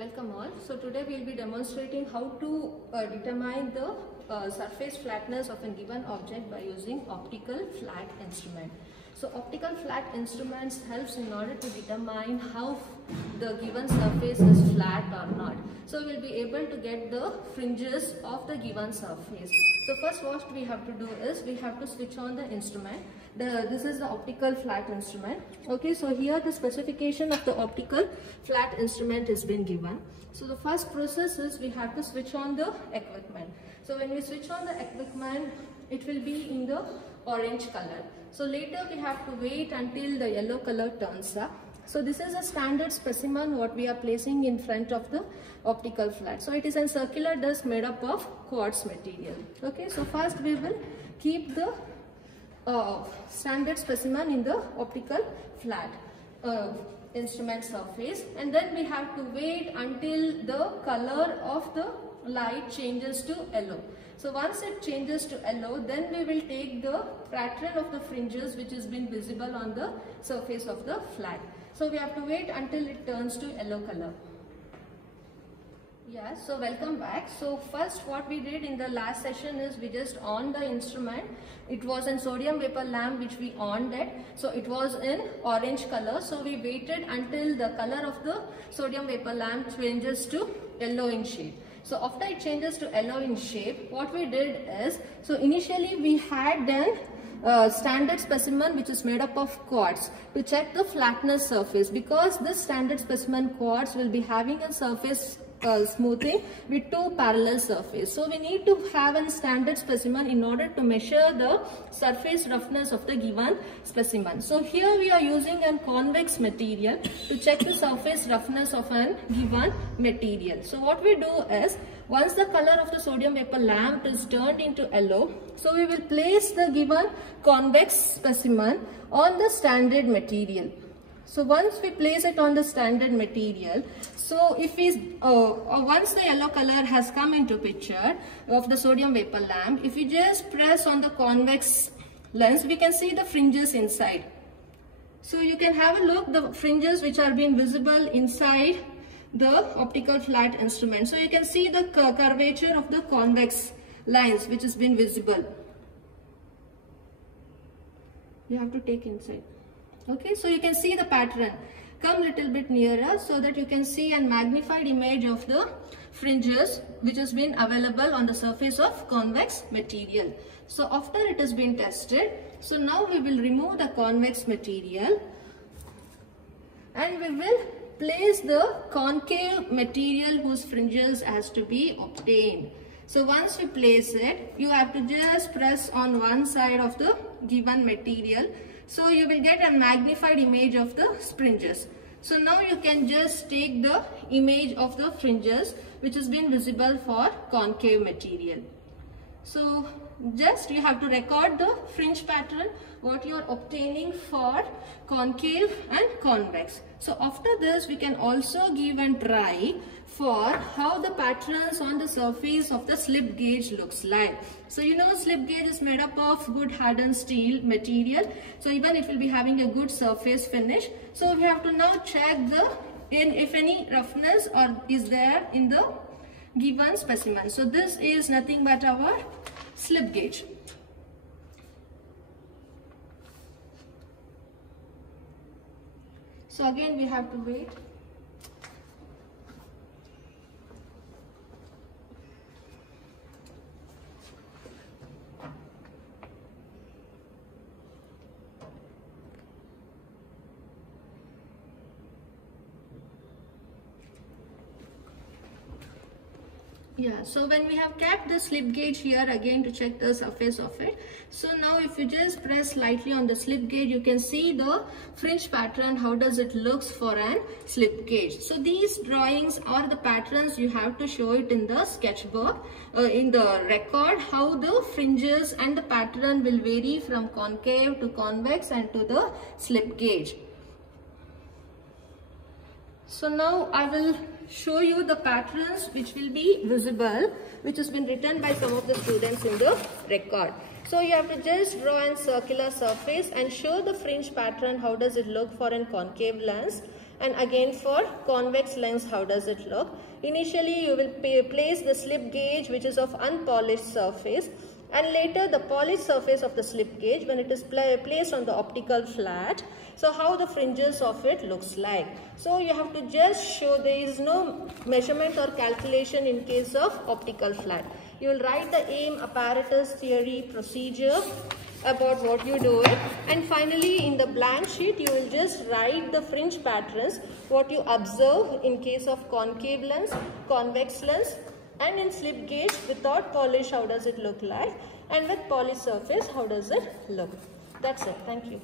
Welcome all. So today we will be demonstrating how to determine the surface flatness of a given object by using optical flat instrument. So optical flat instruments helps in order to determine how the given surface is flat or not. So we will be able to get the fringes of the given surface. So first what we have to do is we have to switch on the instrument. This is the optical flat instrument. Okay, so here the specification of the optical flat instrument has been given. So the first process is we have to switch on the equipment. So when we switch on the equipment, it will be in the orange color. So later we have to wait until the yellow color turns up. So this is a standard specimen what we are placing in front of the optical flat. So it is a circular disc made up of quartz material. Okay, so first we will keep the standard specimen in the optical flat instrument surface, and then we have to wait until the color of the light changes to yellow. So once it changes to yellow, then we will take the pattern of the fringes which has been visible on the surface of the flat. So we have to wait until it turns to yellow color. Yeah, so welcome back. So first what we did in the last session is we just on the instrument. It was a sodium vapor lamp which we on it. So it was in orange color. So we waited until the color of the sodium vapor lamp changes to yellow in shade. So after it changes to yellow in shape, what we did is, so initially we had then standard specimen which is made up of quartz to check the flatness surface, because this standard specimen quartz will be having a surface smoothing with two parallel surfaces. So we need to have a standard specimen in order to measure the surface roughness of the given specimen. So here we are using a convex material to check the surface roughness of a given material. So what we do is, once the color of the sodium vapor lamp is turned into yellow, so we will place the given convex specimen on the standard material. So once we place it on the standard material, so if we once the yellow color has come into picture of the sodium vapor lamp, if we just press on the convex lens, we can see the fringes inside. So you can have a look, the fringes which are being visible inside the optical flat instrument. So you can see the curvature of the convex lines which has been visible. You have to take inside. Okay, so you can see the pattern. Come little bit nearer so that you can see a magnified image of the fringes which has been available on the surface of convex material. So after it has been tested, so now we will remove the convex material and we will place the concave material whose fringes has to be obtained. So once we place it, you have to just press on one side of the given material. So you will get a magnified image of the fringes. So now you can just take the image of the fringes which has been visible for concave material. So just you have to record the fringe pattern what you are obtaining for concave and convex. So after this we can also give a try for how the patterns on the surface of the slip gauge looks like. So you know slip gauge is made up of good hardened steel material. So even it will be having a good surface finish. So we have to now check if any roughness or is there in the given specimen. So this is nothing but our slip gauge. So again we have to wait. Yeah, so when we have kept the slip gauge here again to check the surface of it. So now if you just press slightly on the slip gauge, you can see the fringe pattern, how does it looks for an slip gauge. So these drawings or the patterns you have to show it in the sketchbook, in the record, how the fringes and the pattern will vary from concave to convex and to the slip gauge. So now I will show you the patterns which will be visible, which has been written by some of the students in the record. So you have to just draw a circular surface and show the fringe pattern, how does it look for a concave lens And again for convex lens, how does it look? Initially you will place the slip gauge which is of unpolished surface, and later the polished surface of the slip gauge when it is placed on the optical flat. So how the fringes of it looks like. So you have to just show, there is no measurement or calculation in case of optical flat. You will write the aim, apparatus, theory, procedure about what you do it, and finally in the blank sheet you will just write the fringe patterns, what you observe in case of concave lens, convex lens, and in slip gauge without polish how does it look like, and with polished surface how does it look. That's it. Thank you.